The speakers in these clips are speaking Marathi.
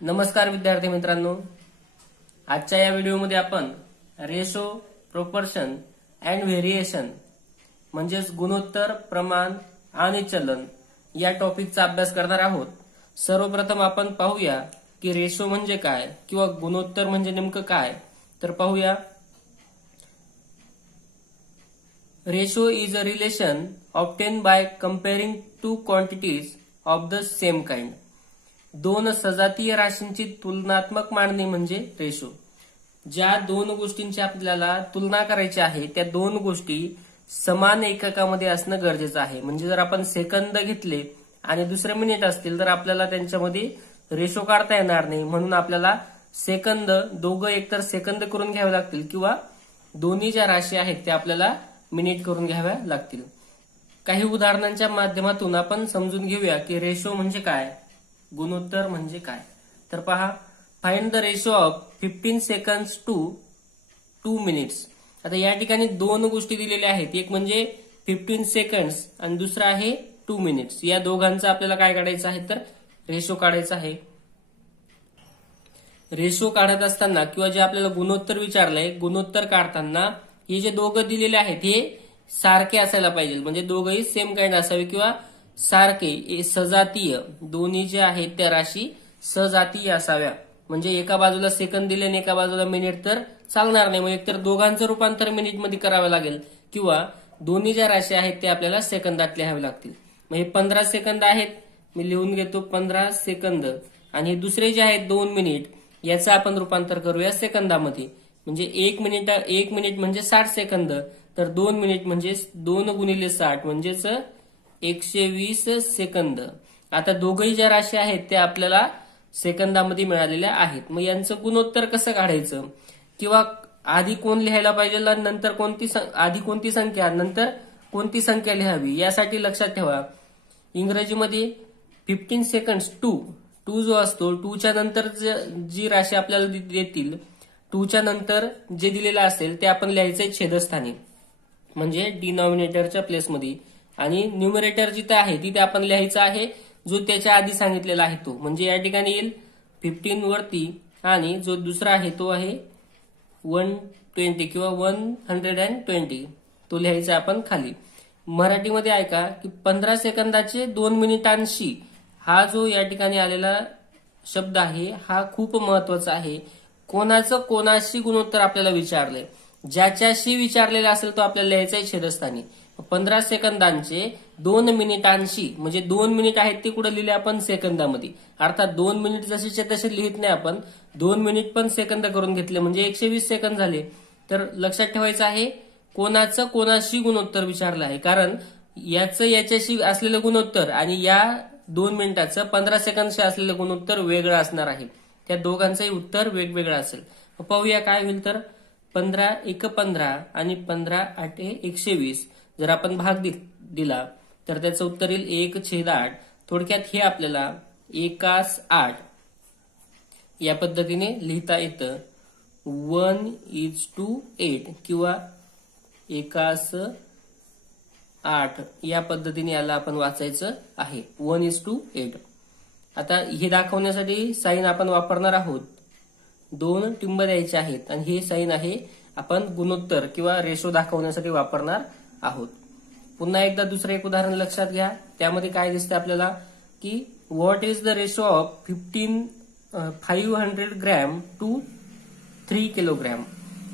नमस्कार विद्यार्थी मित्रांनो, आजच्या या व्हिडिओमध्ये आपण रेशो, प्रोपोर्शन अँड व्हेरिएशन म्हणजेच गुणोत्तर, प्रमाण आणि चलन या टॉपिकचा अभ्यास करणार आहोत। सर्वप्रथम आपण पाहूया की रेशो म्हणजे काय किंवा गुणोत्तर म्हणजे नेमकं काय। तर पाहूया, ratio is a relation obtain by comparing two quantities of the same kind. दोन सजातीय राशींची तुलनात्मक मांडणी म्हणजे रेशो। ज्या दोन गोष्टींची आपल्याला तुलना करायची आहे त्या दोन गोष्टी समान एककामध्ये असणं गरजेचं आहे। म्हणजे जर आपण सेकंद घेतले आणि दुसरे मिनिट असतील तर आपल्याला त्यांच्यामध्ये रेशो काढता येणार नाही, म्हणून आपल्याला सेकंद दोघं एकतर सेकंद करून घ्यावे लागतील किंवा दोन्ही ज्या राशी आहेत त्या आपल्याला मिनिट करून घ्याव्या लागतील। काही उदाहरणांच्या माध्यमातून आपण समजून घेऊया की रेशो म्हणजे काय, गुणोत्तर म्हणजे काय। तर पहा, find the ratio of 15 seconds to 2 minutes. आता या ठिकाणी दोन गोष्टी दिलेल्या आहेत, एक म्हणजे 15 सेकंड्स आणि दुसरा आहे 2 मिनिट्स। या दोघांचं आपल्याला काय काढायचं आहे तर रेशो काढायचा आहे। रेशो काढत असताना किंवा जे आपल्याला गुणोत्तर विचारलंय, गुणोत्तर काढताना हे जे दोघं दिलेले आहेत हे सारखे असायला पाहिजे, म्हणजे दोघंही सेम काइंड असावे किंवा सारखे सजातीय, दोन्ही जे आहेत त्या राशी सजातीय असाव्या। म्हणजे एका बाजूला सेकंद दिले आणि एका बाजूला मिनिट तर चालणार नाही, मग एकतर दोघांचं रूपांतर मिनिट मध्ये करावं लागेल किंवा दोन्ही ज्या राशी आहेत त्या आपल्याला सेकंदात लिहावे लागतील। मग हे 15 सेकंद आहेत, मी लिहून घेतो 15 सेकंद, आणि हे दुसरे जे आहेत 2 मिनिट याचं आपण रूपांतर करूया सेकंदामध्ये। म्हणजे एक मिनिट म्हणजे 60 सेकंद, तर 2 मिनिट म्हणजे 2 गुणिले 60 म्हणजेच 120 सेकंद। आता दोघही ज्या राशी आहेत त्या आपल्याला सेकंदामध्ये मिळालेल्या आहेत। मग यांचं गुणोत्तर कसं काढायचं किंवा आधी कोण लिहायला पाहिजे, नंतर आधी कोणती संख्या नंतर कोणती संख्या लिहावी यासाठी लक्षात ठेवा, इंग्रजीमध्ये 15 सेकंड्स टू जो असतो, 2 च्या नंतर जी राशी आपल्याला देतील, 2 च्या नंतर जे दिलेलं असेल ते आपण लिहायचंय छेदस्थानी म्हणजे डिनॉमिनेटरच्या प्लेसमध्ये, आणि न्यूमरेटर जिथे आहे तिथे आपण लिहायचं आहे जो त्याच्या आधी सांगितलेला आहे तो। म्हणजे या ठिकाणी येईल 15 वरती आणि जो दुसरा आहे तो आहे 120 किंवा 120 तो लिहायचा आपण खाली। मराठीमध्ये ऐका की 15 सेकंदाचे 2 मिनिटांशी हा जो या ठिकाणी आलेला शब्द आहे हा खूप महत्वाचा आहे। कोणाचं कोणाशी गुणोत्तर आपल्याला विचारलंय, ज्याच्याशी विचारलेलं असेल तो आपल्याला लिहायचा आहे छेदस्थानी। 15 सेकंदांचे 2 मिनिटांशी, म्हणजे 2 मिनिट आहेत ते कुठे लिहिले आपण सेकंदामध्ये, अर्थात 2 मिनिट जसेच्या तसे लिहित नाही आपण, 2 मिनिट पण सेकंद करून घेतले म्हणजे 120 सेकंद झाले। तर लक्षात ठेवायचं आहे कोणाचं कोणाशी गुणोत्तर विचारलं आहे, कारण याचं याच्याशी असलेलं गुणोत्तर आणि या 2 मिनिटाचं 15 सेकंदशी असलेलं गुणोत्तर वेगळं असणार आहे, त्या दोघांचंही उत्तर वेगवेगळं असेल। पाहूया काय होईल तर 15 × 15 आणि 15 × 8 = 120। जर आपण भाग दिला तर त्याचं उत्तर येईल 1/8। थोडक्यात हे आपल्याला 1/8 या पद्धतीने लिहिता येतं, 1:8 किंवा 1/8 या पद्धतीने याला आपण वाचायचं आहे, 1:8। आता हे दाखवण्यासाठी साइन आपण वापरणार आहोत, 2 टिंब द्यायचे आहेत आणि हे साइन आहे आपण गुणोत्तर किंवा रेशो दाखवण्यासाठी वापरणार आहोत। पुन्हा एकदा दुसरं एक उदाहरण लक्षात घ्या, त्यामध्ये काय दिसतं आपल्याला की what is the ratio of 500 gram to 3 kilogram.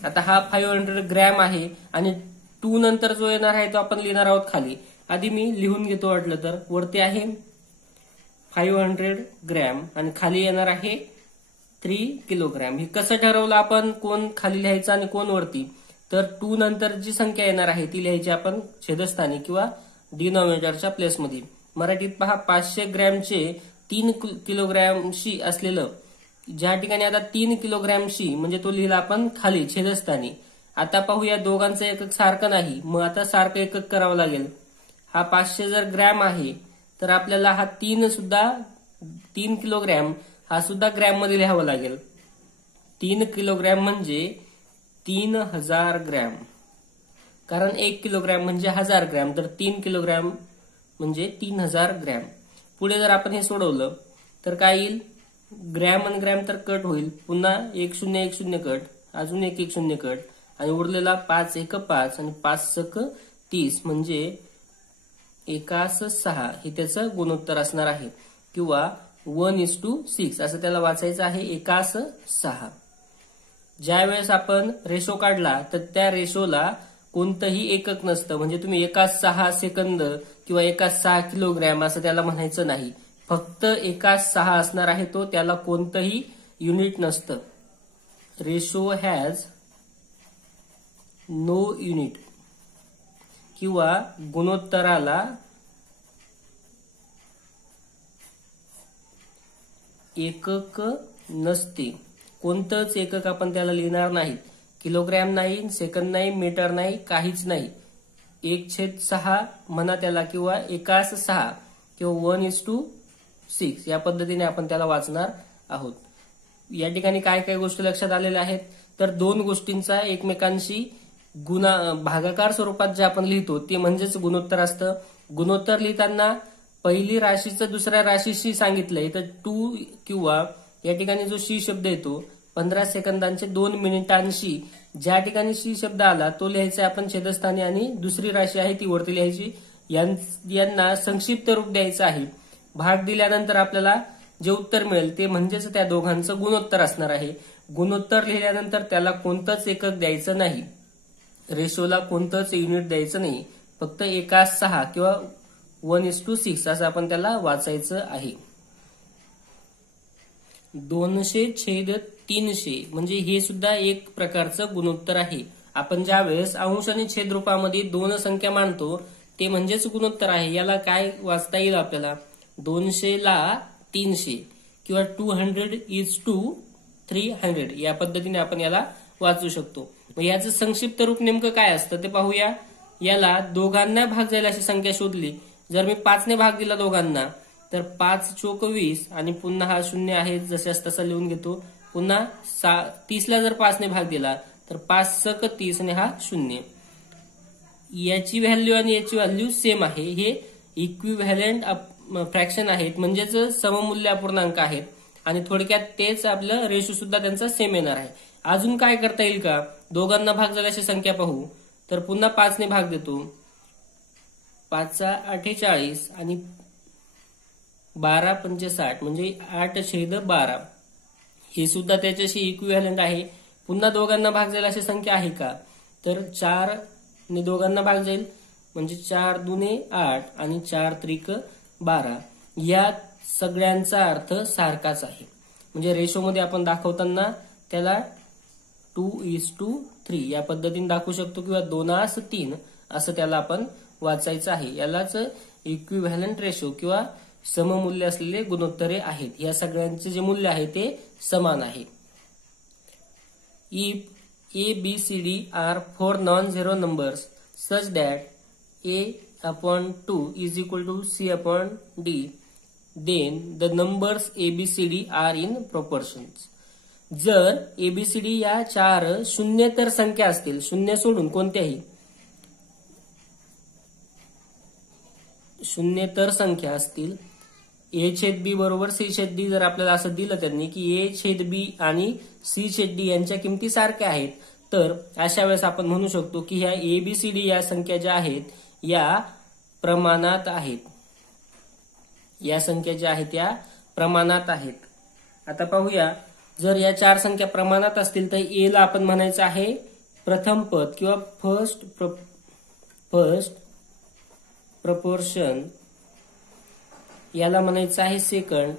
आता हा 500 ग्रॅम आहे आणि 2 नंतर जो येणार आहे तो आपण लिहिणार आहोत खाली। आधी मी लिहून घेतो वाटलं तर, वरती आहे 500 ग्रॅम आणि खाली येणार आहे 3 किलोग्रॅम। हे कसं ठरवलं आपण, कोण खाली लिहायचं आणि कोण वरती, तर 2 नंतर जी संख्या येणार आहे ती लिहायची आपण छेदस्थानी किंवा डिनॉमिनेटरच्या प्लेसमध्ये। मराठीत पहा, 500 ग्रॅमचे 3 किलोग्रॅमशी असलेलं, ज्या ठिकाणी आता 3 किलोग्रॅमशी म्हणजे तो लिहिला आपण खाली छेदस्थानी। आता पाहूया दोघांचं एकक सारखं नाही, मग आता सारखं एकक करावं लागेल। हा 500 जर ग्रॅम आहे तर आपल्याला हा 3 किलोग्रॅम हा सुद्धा ग्रॅम मध्ये लिहावं लागेल। 3 किलोग्रॅम म्हणजे 3000 ग्रॅम, कारण 1 किलोग्रॅम म्हणजे 1000 ग्रॅम, तर 3 किलोग्रॅम म्हणजे 3000 ग्रॅम। पुढे जर आपण हे सोडवलं तर काय येईल, ग्रॅम आणि ग्रॅम तर कट होईल, पुन्हा 1-0-1-0 कट, अजून 1-1-0 कट आणि उरलेला 5-1-5 आणि 5-6-30 म्हणजे 1:6 हे त्याचं गुणोत्तर असणार आहे किंवा 1:6 असं त्याला वाचायचं आहे 1:6. ज्या वेळेस आपण रेशो काढला तर त्या रेशोला कोणतंही एकक नसतं, म्हणजे तुम्ही 1:6 सेकंद किंवा 1:6 किलोग्रॅम असं त्याला म्हणायचं नाही, फक्त 1:6 असणार आहे तो, त्याला कोणतंही युनिट नसतं. रेशो हॅज नो युनिट किंवा गुणोत्तराला एकक नसते. कोणतंच एकक आपण त्याला लिहिणार नाही, किलोग्रॅम नाही, सेकंद नाही, मीटर नाही, काहीच नाही. 1/6 म्हणा त्याला किंवा 1:6 किंवा 1:6 या पद्धतीने आपण त्याला वाचणार आहोत. या ठिकाणी काय काय गोष्टी लक्षात आलेल्या आहेत तर दोन गोष्टींचा एकमेकांशी भागाकार स्वरूपात जे आपण लिहितो ते म्हणजेच गुणोत्तर असतं. गुणोत्तर लिहिताना पहिली राशीचं दुसऱ्या राशीशी सांगितलंय तर 2 किंवा या ठिकाणी जो शी शब्द येतो 15 सेकंदांचे 2 मिनिटांशी, ज्या ठिकाणी शी शब्द आला तो लिहायचा आपण छेदस्थानी आणि दुसरी राशी आहे ती वरती लिहायची. यांना संक्षिप्त रूप द्यायचं आहे. भाग दिल्यानंतर आपल्याला जे उत्तर मिळेल ते म्हणजेच त्या दोघांचं गुणोत्तर असणार आहे. गुणोत्तर लिहिल्यानंतर त्याला कोणतंच एकक द्यायचं नाही, रेशोला कोणतंच युनिट द्यायचं नाही, फक्त 1:6 किंवा 1:6 असं आपण त्याला वाचायचं आहे. 200/300 म्हणजे हे सुद्धा एक प्रकारचं गुणोत्तर आहे. आपण ज्या वेळेस अंश आणि छेद रूपामध्ये दोन संख्या मांडतो ते म्हणजेच गुणोत्तर आहे. याला काय वाचता येईल आपल्याला 200 ला 300 किंवा 200:300 या पद्धतीने आपण याला वाचू शकतो. याचं संक्षिप्त रूप नेमकं काय असतं ते पाहूया. याला दोघांना भाग जाईल अशी संख्या शोधली. जर मी 5 ने भाग दिला दोघांना तर 5×4 आणि पुन्हा हा 0 आहे जशास तसा लिहून घेतो. पुन्हा 30 ला जर 5 ने भाग दिला तर 5×6=30 आणि हा 0. याची व्हॅल्यू आणि याची व्हॅल्यू सेम आहे. हे इक्विव्हॅलंट फ्रॅक्शन आहेत म्हणजेच सममूल्य अपूर्णांक आहेत आणि थोडक्यात तेच आपलं रेशो सुद्धा त्यांचा सेम येणार आहे. अजून काय करता येईल का, दोघांना भाग झाली अशी संख्या पाहू तर पुन्हा 5 ने भाग देतो. 5×48 आणि 12×5 म्हणजे 8/12 हे सुद्धा त्याच्याशी इक्विव्हॅलंट आहे. पुन्हा दोघांना भाग जाईल अशी संख्या आहे का तर 4 ने दोघांना भाग जाईल म्हणजे 4×2 8 आणि 4×3 12. या सगळ्यांचा अर्थ सारखाच आहे. म्हणजे रेशोमध्ये आपण दाखवताना त्याला 2:3 या पद्धतीने दाखवू शकतो किंवा 2:3 असं त्याला आपण वाचायचं आहे. यालाच इक्विव्हॅलंट रेशो किंवा सममूल्य असलेले गुणोत्तरे आहेत. या सगळ्यांचे जे मूल्य आहे ते समान आहे. If ABCD are 4 non-zero numbers such that A/2 is equal to C/D, then the numbers ABCD are in proportions. जर ABCD या 4 शून्येतर संख्या असतील, शून्य सोडून कोणत्याही शून्येतर संख्या असतील, A/B बरोबर C/D जर आपल्याला असं दिलं त्यांनी की A/B आणि C/D यांच्या किमती सारख्या आहेत तर अशा वेळेस आपण म्हणू शकतो की ह्या ABCD या संख्या ज्या आहेत या प्रमाणात आहेत. या संख्या ज्या आहेत या प्रमाणात आहेत. आता पाहूया, जर या 4 संख्या प्रमाणात असतील तर A ला आपण म्हणायचं आहे प्रथम पद किंवा फर्स्ट प्रपोर्शन, याला म्हणायचं आहे सेकंड,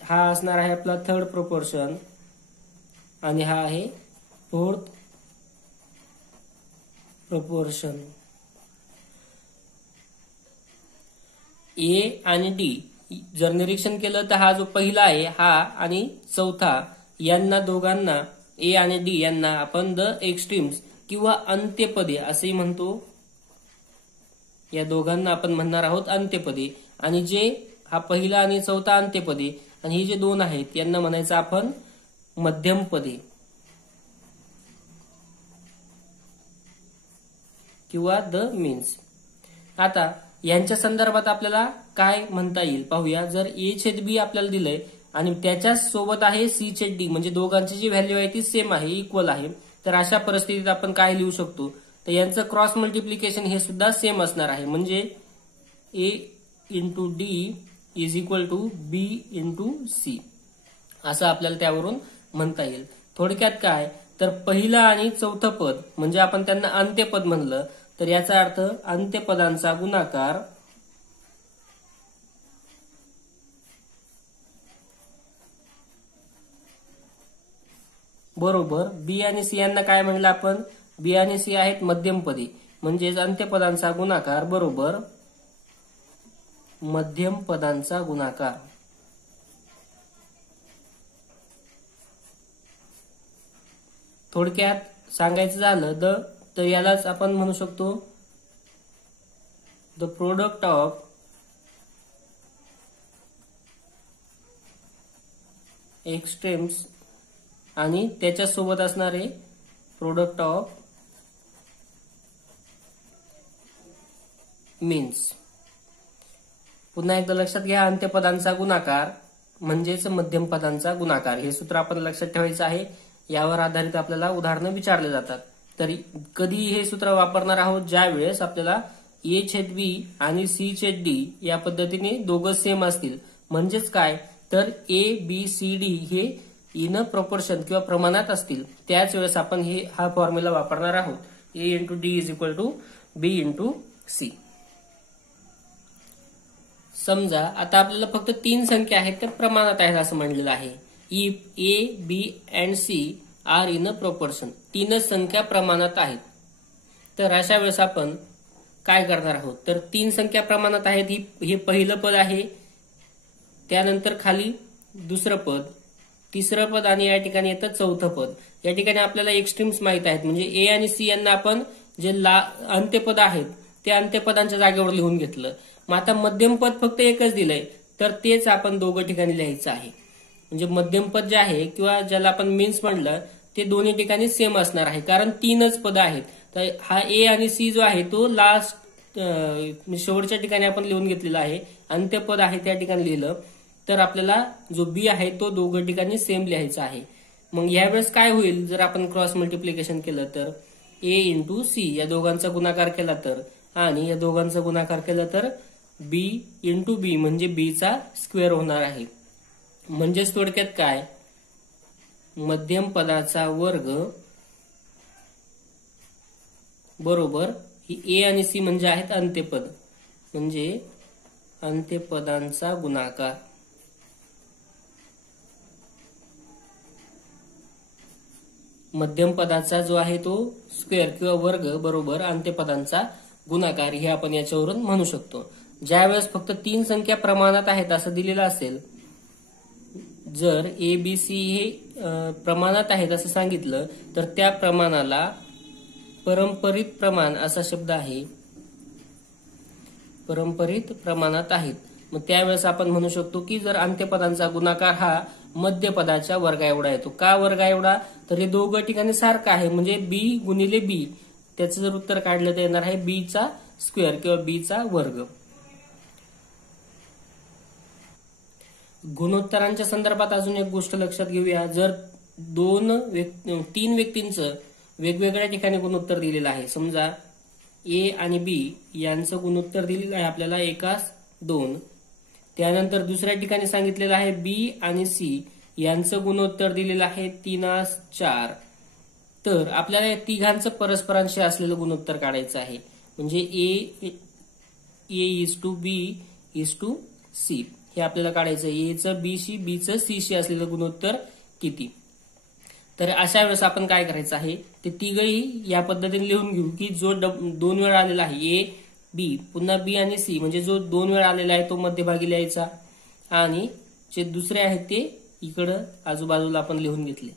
हा असणार आहे आपला थर्ड प्रपोर्शन आणि हा आहे फोर्थ प्रपोर्शन. ए आणि डी जर निरीक्षण केलं तर हा जो पहिला आहे हा आणि चौथा यांना दोघांना ए आणि डी यांना आपण द एक्स्ट्रीम्स किंवा अंत्यपदे असेही म्हणतो. या दोघांना आपण म्हणणार आहोत अंत्यपदे आणि जे हा पहिला आणि चौथा अंत्यपदे आणि हे जे दोन आहेत यांना म्हणायचं आपण मध्यमपदे किंवा द मीन्स. आता यांच्या संदर्भात आपल्याला काय म्हणता येईल पाहूया. जर A/B आपल्याला दिलंय आणि त्याच्याच सोबत आहे सी छेद डी, म्हणजे दोघांची जी व्हॅल्यू आहे ती सेम आहे, इक्वल आहे. तर अशा परिस्थितीत आपण काय लिहू शकतो, तर यांचं क्रॉस मल्टिप्लिकेशन हे सुद्धा सेम असणार आहे, म्हणजे A into D is equal to B into C, असं आपल्याला त्यावरून म्हणता येईल. थोडक्यात काय, तर पहिलं आणि चौथं पद म्हणजे आपण त्यांना अंत्यपद म्हणलं, तर याचा अर्थ अंत्यपदांचा गुणाकार बरोबर बी आणि सी यांना काय म्हणलं आपण, बी आणि सी आहेत मध्यमपदी, म्हणजेच अंत्यपदांचा गुणाकार बरोबर मध्यम पदांचा गुणाकार. थोडक्यात सांगायचं झालं तर यालाच आपण म्हणू शकतो द प्रोडक्ट ऑफ एक्स्ट्रीम्स आणि त्याच्यासोबत असणारे प्रोडक्ट ऑफ मीन्स. पुन्हा एकदा लक्षात घ्या, अंत्यपदांचा गुणाकार म्हणजेच मध्यम पदांचा गुणाकार, हे सूत्र आपण लक्षात ठेवायचं आहे. यावर आधारित आपल्याला उदाहरणं विचारले जातात. तर कधी हे सूत्र वापरणार आहोत, ज्या वेळेस आपल्याला ए छेद बी आणि सी छेद डी या पद्धतीने दोघं सेम असतील. म्हणजेच काय, तर ए बी सी डी हे इन प्रपोर्शन किंवा प्रमाणात असतील, त्याच वेळेस आपण हा फॉर्म्युला वापरणार आहोत, A into D is equal to B into C. समजा आता आपल्याला फक्त 3 संख्या आहेत तर प्रमाणात आहेत असं म्हणलेलं आहे. If A B and C are in a proportion, 3च संख्या प्रमाणात आहेत. तर अशा वेळेस आपण काय करणार आहोत, तर 3 संख्या प्रमाणात आहेत, हे पहिलं पद आहे, त्यानंतर खाली दुसरं पद, तिसरं पद आणि या ठिकाणी येतं चौथं पद. या ठिकाणी आपल्याला एक्स्ट्रीम्स माहित आहेत, म्हणजे ए आणि सी यांना आपण जे अंत्यपद आहेत त्या अंत्यपदांच्या जागेवर लिहून घेतलं. मग आता मध्यम पद फक्त एकच दिलंय, तर तेच आपण दोघं ठिकाणी लिहायचं आहे. म्हणजे मध्यम पद जे आहे किंवा ज्याला आपण मीन्स म्हणलं ते दोन्ही ठिकाणी सेम असणार आहे, कारण 3च पद आहेत. तर हा ए आणि सी जो आहे तो लास्ट शेवटच्या ठिकाणी आपण लिहून घेतलेला आहे, अंत्यपद आहे त्या ठिकाणी लिहिलं. तर आपल्याला जो बी आहे तो दोघं ठिकाणी सेम लिहायचा आहे. मग यावेळेस काय होईल, जर आपण क्रॉस मल्टिप्लिकेशन केलं तर ए इंटू सी या दोघांचा गुणाकार केला तर, आणि या दोघांचा गुणाकार केला तर बी इंटू बी म्हणजे बी चा स्क्वेअर होणार आहे. म्हणजेच थोडक्यात काय, मध्यम पदाचा वर्ग बरोबर ही ए आणि सी म्हणजे आहेत अंत्यपद, म्हणजे अंत्यपदांचा गुणाकार. मध्यम पदाचा जो आहे तो स्क्वेअर किंवा वर्ग बरोबर अंत्यपदांचा गुणाकार, हे आपण याच्यावरून म्हणू शकतो. ज्यावेळेस फक्त 3 संख्या प्रमाणात आहेत असं दिलेलं असेल, जर ए बी सी हे प्रमाणात आहेत असं सांगितलं तर त्या प्रमाणाला परंपरित प्रमाण असा शब्द आहे, परंपरित प्रमाणात आहेत. मग त्यावेळेस आपण म्हणू शकतो की जर अंत्यपदांचा गुणाकार हा मध्यपदाच्या वर्गा एवढा येतो. का वर्गा एवढा, तर हे दोघं ठिकाणी सारखं आहे, म्हणजे बी गुणिले बी, त्याचं जर उत्तर काढलं तर येणार आहे बी चा स्क्वेअर किंवा बी चा वर्ग. गुणोत्तरांच्या संदर्भात अजून एक गोष्ट लक्षात घेऊया. जर 3 व्यक्तींचं वेगवेगळ्या ठिकाणी गुणोत्तर दिलेलं आहे, समजा ए आणि बी यांचं गुणोत्तर दिलेलं आहे आपल्याला 1:2, त्यानंतर दुसऱ्या ठिकाणी सांगितलेलं आहे बी आणि सी यांचं गुणोत्तर दिलेलं आहे 3:4, तर आपल्याला या तिघांचं परस्परांशी असलेलं गुणोत्तर काढायचं आहे. म्हणजे A is to B is to C हे आपल्याला काढायचं आहे. एचं बीशी, बीचं सीशी असलेलं गुणोत्तर किती. तर अशा वेळेस आपण काय करायचं आहे, ते तिघही या पद्धतीने लिहून घेऊ की जो 2 वेळा आलेला आहे ए बी, पुन्हा बी आणि सी, म्हणजे जो 2 वेळा आलेला आहे तो मध्यभागी लिहायचा, आणि जे दुसरे आहेत ते इकडं आजूबाजूला आपण लिहून घेतले.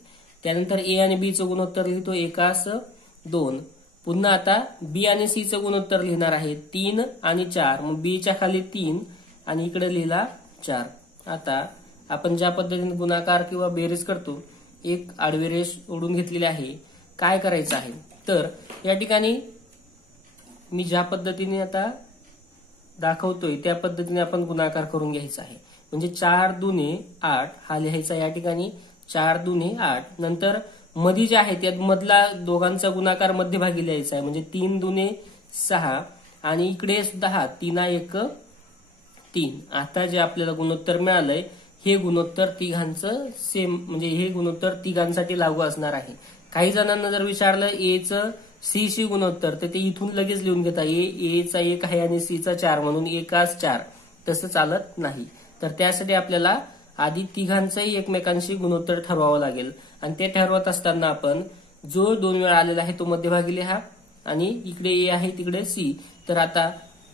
त्यानंतर ए आणि बी चं गुणोत्तर लिहितो 1:2. पुन्हा आता बी आणि सी चं गुणोत्तर लिहिणार आहे 3 आणि 4, मग बी च्या खाली 3 आणि इकडे लिहिला 4. आता आपण ज्या पद्धतीने गुणाकार किंवा बेरीज करतो, एक आडवी रेष ओढून घेतलेली आहे. काय करायचं आहे, तर या ठिकाणी मी ज्या पद्धतीने आता दाखवतोय त्या पद्धतीने आपण गुणाकार करून घ्यायचा आहे. म्हणजे 4 दुने 8 हा लिहायचा या ठिकाणी 4 दुने 8. नंतर मध्ये जे आहे त्यात मधला दोघांचा गुणाकार मध्यभागी लिहायचा आहे म्हणजे 3 दुने 6 आणि इकडे सुद्धा हा 3 1 3. आता जे आपल्याला गुणोत्तर मिळालंय हे गुणोत्तर तिघांचं सेम म्हणजे हे गुणोत्तर तिघांसाठी लागू असणार आहे. काही जणांना जर विचारलं एचं सी शी गुणोत्तर तर ते इथून लगेच लिहून घेता ए चा 1 आहे आणि सी चा 4 म्हणून एकाच 4 तसं चालत नाही. तर त्यासाठी आपल्याला आधी तिघांचंही एकमेकांशी गुणोत्तर ठरवावं लागेल आणि ते ठरवत असताना आपण जो 2 वेळा आलेला आहे तो मध्यभागी लिहा आणि इकडे ए आहे तिकडे सी. तर आता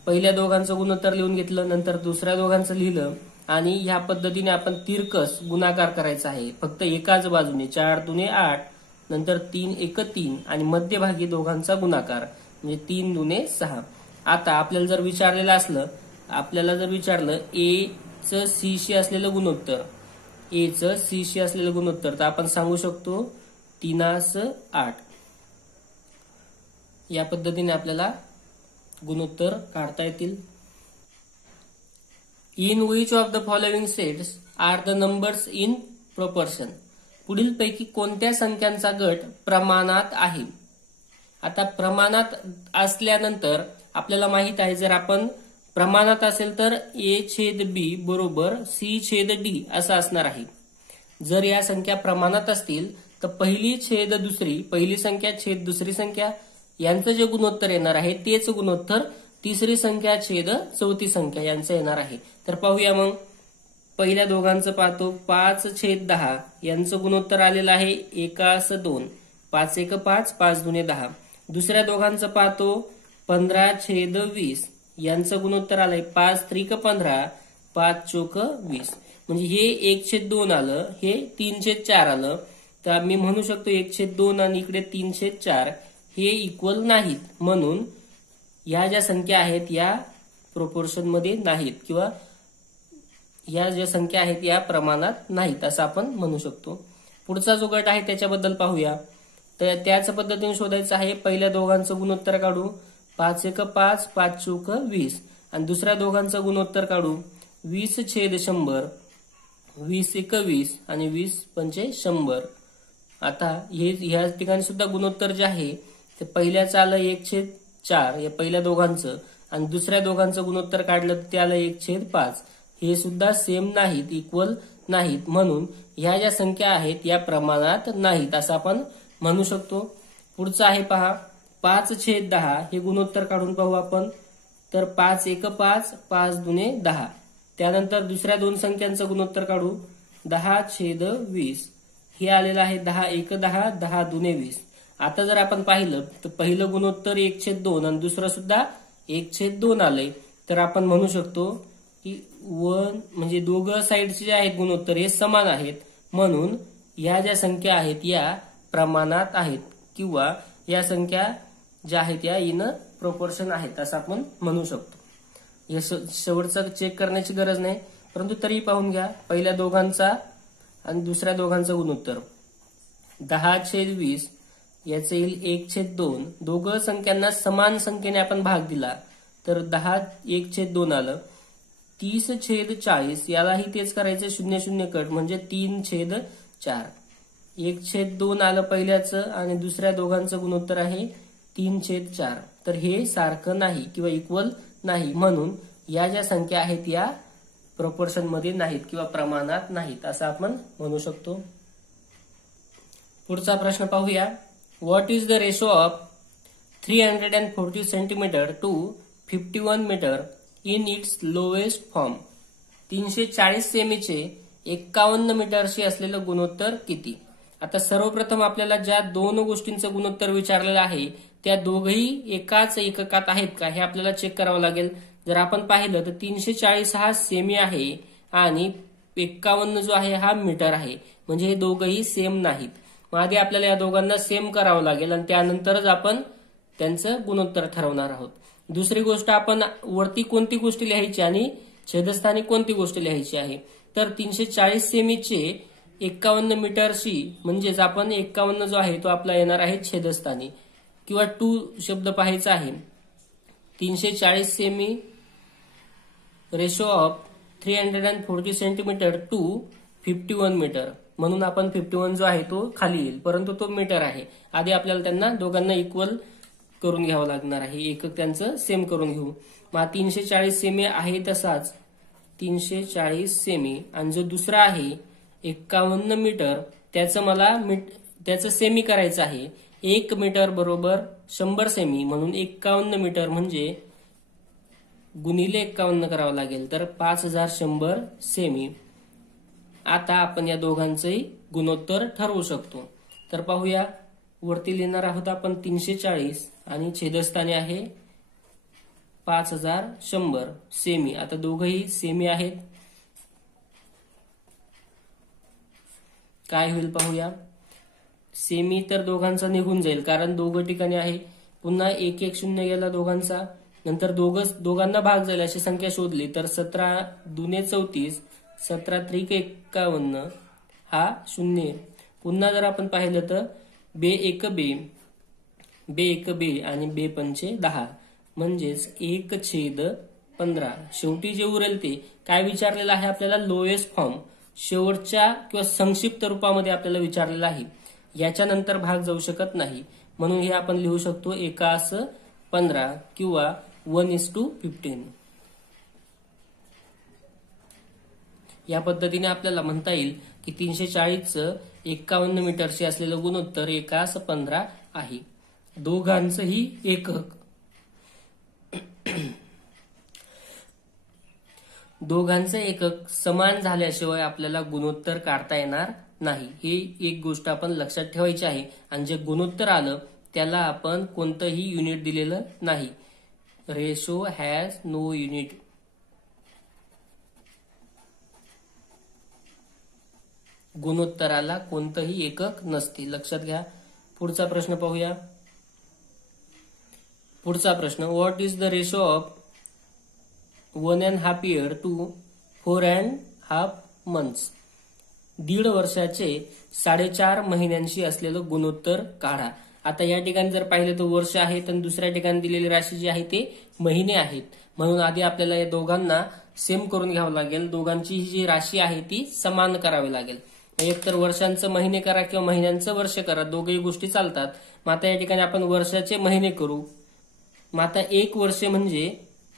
पहिल्या दोघांचं गुणोत्तर लिहून घेतलं नंतर दुसऱ्या दोघांचं लिहिलं आणि ह्या पद्धतीने आपण तिरकस गुणाकार करायचा आहे फक्त एकाच बाजूने 4 दुने 8 नंतर 3 1 3 आणि मध्यभागी दोघांचा गुणाकार म्हणजे 3 दुने 6. आता आपल्याला जर विचारलं ए चं सी शी असलेलं गुणोत्तर तर आपण सांगू शकतो 3 8. या पद्धतीने आपल्याला गुणोत्तर काढता येतील. In which of the following sets are the numbers in proportion. पुढील पैकी कोणत्या संख्यांचा गट प्रमाणात आहे. आता प्रमाणात असल्यानंतर आपल्याला माहित आहे जर आपण प्रमाणात असेल तर ए छेद बी बरोबर सी छेद डी असं असणार आहे. जर या संख्या प्रमाणात असतील तर पहिली संख्या छेद दुसरी संख्या यांचं जे गुणोत्तर येणार आहे तेच गुणोत्तर तिसरी संख्या छेद चौथी संख्या यांचं येणार आहे. तर पाहूया मग पहिल्या दोघांचं पाहतो 5 छेद 10 यांचं गुणोत्तर आलेलं आहे 1 2 5 1 5 5 दुने 10. दुसऱ्या दोघांचं पाहतो 15 छेद 20 यांचं गुणोत्तर आलंय 5 3 15 5 चोक 20. म्हणजे हे 1/2 आलं हे 3/4 आलं. तर मी म्हणू शकतो 1/2 आणि इकडे 3/4 हे इक्वल नाहीत म्हणून या ज्या संख्या आहेत या प्रोपोर्शन मध्ये नाहीत किंवा या ज्या संख्या आहेत या प्रमाणात नाहीत असं आपण म्हणू शकतो. पुढचा जो गट आहे त्याच्याबद्दल पाहूया. तर त्याच पद्धतीने शोधायचं आहे. पहिल्या दोघांचं गुणोत्तर काढू 5 1 5 5 चोक 20 आणि दुसऱ्या दोघांचं गुणोत्तर काढू 20 छेद 100 20 1 20 आणि 20 पंचे 100. आता ह्या ठिकाणी सुद्धा गुणोत्तर जे आहे ते पहिल्याचं आलं 1/4 या पहिल्या दोघांचं आणि दुसऱ्या दोघांचं गुणोत्तर काढलं तर ते आलं 1/5. हे सुद्धा सेम नाहीत इक्वल नाहीत म्हणून ह्या ज्या संख्या आहेत या प्रमाणात नाहीत असं आपण म्हणू शकतो. पुढचं आहे पहा 5 छेद 10 हे गुणोत्तर काढून पाहू आपण. तर 5 1 5 5 दुने 10. त्यानंतर दुसऱ्या दोन संख्यांचं गुणोत्तर काढू 10 छेद 20 हे आलेलं आहे 10 1 10 10 दुने 20. आता जर आपण पाहिलं तर पहिलं गुणोत्तर 1/2 आणि दुसरं सुद्धा 1/2 आलंय. तर आपण म्हणू शकतो की म्हणजे दोघं साईडचे जे आहेत गुणोत्तर हे समान आहेत म्हणून या ज्या संख्या आहेत या प्रमाणात आहेत किंवा या संख्या ज्या आहेत या इन प्रोपोर्शन आहेत असं आपण म्हणू शकतो. हे शेवटचं चेक करण्याची गरज नाही परंतु तरी पाहून घ्या. पहिल्या दोघांचा आणि दुसऱ्या दोघांचं गुणोत्तर 10 छेद 20 याचे येईल 1/2. दोघं संख्यांना समान संख्येने आपण भाग दिला तर 10 1/2 आलं. 30 छेद 40 यालाही तेच करायचं 0 0 कट म्हणजे 3/4. 1/2 आलं पहिल्याचं आणि दुसऱ्या दोघांचं गुणोत्तर आहे 3/4. तर हे सारखं नाही किंवा इक्वल नाही म्हणून या ज्या संख्या आहेत या प्रोपोर्शन मध्ये नाहीत किंवा प्रमाणात नाहीत असं आपण म्हणू शकतो. पुढचा प्रश्न पाहूया. What is the ratio of 340 centimetre to 51 metre in its lowest form. 340 सेमीचे 51 मीटरशी असलेलं गुणोत्तर किती. आता सर्वप्रथम आपल्याला ज्या दोन गोष्टींचं गुणोत्तर विचारलेलं आहे त्या दोघही एकाच एककात आहेत का हे आपल्याला चेक करावं लागेल. जर आपण पाहिलं तर 340 हा सेमी आहे आणि 51 जो आहे हा मीटर आहे म्हणजे हे दोघही सेम नाहीत. मग आधी आपल्याला या दोघांना सेम करावं लागेल आणि त्यानंतरच आपण त्यांचं गुणोत्तर ठरवणार आहोत. दुसरी गोष्ट आपण वरती कोणती गोष्ट लिहायची आणि छेदस्थानी कोणती गोष्ट लिहायची आहे. तर 340 सेमीचे 51 मीटरशी म्हणजेच आपण 51 जो आहे तो आपला येणार आहे छेदस्थानी किंवा 2 शब्द पाहायचा आहे. 340 सेमी ratio of 340 centimetre to 51 metre, म्हणून आपण 51 जो आहे तो खाली येईल, परंतु तो मीटर आहे. आधी आपल्याला त्यांना दोघांना इक्वल करून घ्यावं लागणार आहे, एकक त्यांचं सेम करून घेऊ. मग 340 सेमी आहे तसाच 340 सेमी, आणि जो दुसरा आहे 51 मीटर त्याचं सेमी करायचं आहे. 1 मीटर बरोबर 100 सेमी, म्हणून 51 मीटर म्हणजे गुणिले 51 करावं लागेल, तर 5100 सेमी. आता आपण या दोघांचंही गुणोत्तर ठरवू शकतो. तर पाहूया, वरती लिहिणार आहोत आपण 340 आणि छेदस्थानी आहे 5100 सेमी. आता दोघंही सेमी आहेत. काय होईल पाहूया. सेमी तर दोघांचा निघून जाईल, कारण दोघं ठिकाणी आहे. पुन्हा 1 1 0 गेला दोघांचा. नंतर दोघांना भाग जाईल अशी संख्या शोधली तर 17 दुने 34, 17 त्रिक 51 हा 0. पुन्हा जर आपण पाहिलं तर बे 1 बे, बे 1 बे आणि बे पंचे 10, म्हणजेच 1/15. शेवटी जे उरेल ते काय विचारलेलं आहे आपल्याला, लोएस्ट फॉर्म शेवटच्या किंवा संक्षिप्त रूपामध्ये आपल्याला विचारलेलं आहे. याच्यानंतर भाग जाऊ शकत नाही, म्हणून हे आपण लिहू शकतो 1/15 किंवा 1:15. या पद्धतीने आपल्याला म्हणता येईल की 340चं 51 मीटरशी असलेलं गुणोत्तर 1:15 आहे. दोघांचंही एकक दोघांचे एकक समान झाल्याशिवाय आपल्याला गुणोत्तर काढता येणार नाही. ही एक गोष्ट आपण लक्षात ठेवायची आहे. आणि जे गुणोत्तर आलं त्याला आपण कोणतंही युनिट दिलेलं नाही. Ratio has no unit. गुणोत्तराला कोणतंही एकक नसते, लक्षात घ्या. पुढचा प्रश्न पाहूया. पुढचा प्रश्न, what is the ratio of 1.5 year to 4.5 months. 1.5 वर्षाचे 4.5 महिन्यांशी असलेलं गुणोत्तर काढा. आता या ठिकाणी जर पाहिलं तर वर्ष आहे, तर दुसऱ्या ठिकाणी दिलेली राशी जी आहे ते महिने आहेत, म्हणून आधी आपल्याला या दोघांना सेम करून घ्यावं लागेल. दोघांची ही जी राशी आहे ती समान करावी लागेल. एकतर वर्षांचं महिने करा किंवा महिन्यांचं वर्ष करा, दोघही गोष्टी चालतात. मग आता या ठिकाणी आपण वर्षाचे महिने करू. मग आता 1 वर्ष म्हणजे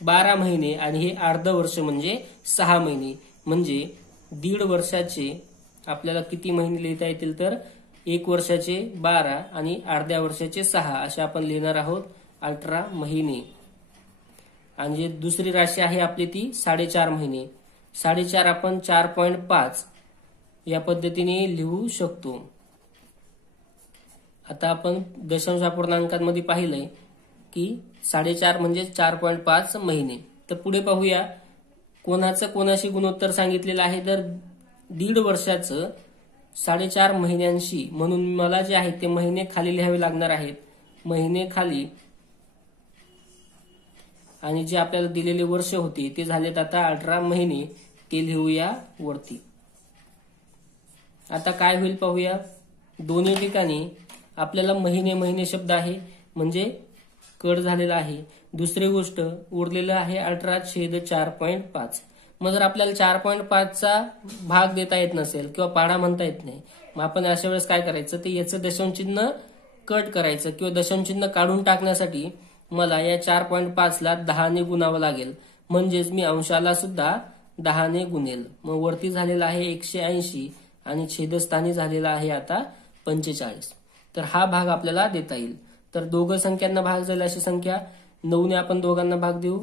12 महिने आणि हे अर्ध वर्ष म्हणजे 6 महिने, म्हणजे 1.5 वर्षाचे आपल्याला किती महिने लिहिता येतील, तर 1 वर्षाचे 12 आणि अर्ध्या वर्षाचे 6 असे आपण लिहिणार आहोत 18 महिने. आणि जे दुसरी राशी आहे आपली ती 4.5 महिने. 4.5 आपण 4.5 या पद्धतीने लिहू शकतो. आता आपण दशांश अपूर्णांकांमध्ये पाहिलंय की 4.5 म्हणजे 4.5 महिने. तर पुढे पाहूया, कोणाचं कोणाशी गुणोत्तर सांगितलेलं आहे, तर 1.5 वर्षाचं 4.5 महिन्यांशी, म्हणून मला जे आहे ते महिने खाली लिहावे लागणार आहेत. महिने खाली, आणि जे आपल्याला दिलेले वर्ष होते ते झालेत आता 18 महिने, ते लिहूया वरती. आता काय होईल पाहूया. दोन्ही ठिकाणी आपल्याला महिने महिने शब्द आहे, म्हणजे कट झालेला आहे. दुसरी गोष्ट, उरलेलं आहे 18/4.5. मग जर आपल्याला 4.5चा भाग देता येत नसेल किंवा पाढा म्हणता येत नाही, मग आपण अशा वेळेस काय करायचं, ते याचं दशांशचिन्ह कट करायचं किंवा दशांशचिन्ह काढून टाकण्यासाठी मला या 4.5ला 10 ने गुणावं लागेल, म्हणजेच मी अंशाला सुद्धा 10 ने गुणेल. मग वरती झालेला आहे 180 आणि छेदस्थानी झालेला आहे आता 45. तर हा भाग आपल्याला देता येईल. तर दोघं संख्यांना भाग जाईल अशी संख्या 9 ने आपण दोघांना भाग देऊ.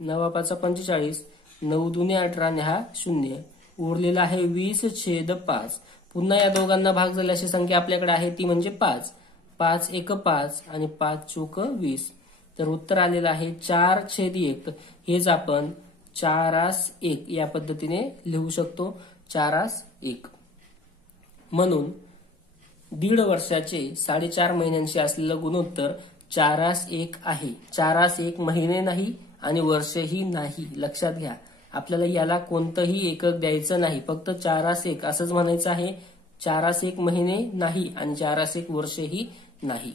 9×5 45, 9 दुने 18 आणि हा 0. उरलेला आहे 20/5. पुन्हा या दोघांना भाग जाईल अशी संख्या आपल्याकडे आहे ती म्हणजे 5. 5×1 5 आणि 5×4 20. तर उत्तर आलेलं आहे 4/1. हेच आपण 4/1 या पद्धतीने लिहू शकतो. 4/1. म्हणून 1.5 वर्षाचे 4.5 महिन्यांशी असलेलं गुणोत्तर 4/1 आहे. 4/1 महिने नाही आणि वर्षही नाही, लक्षात घ्या. आपल्याला याला कोणतंही एकक द्यायचं नाही, फक्त 4/1 असंच म्हणायचं आहे. 4/1 महिने नाही आणि 4/1 वर्षही नाही.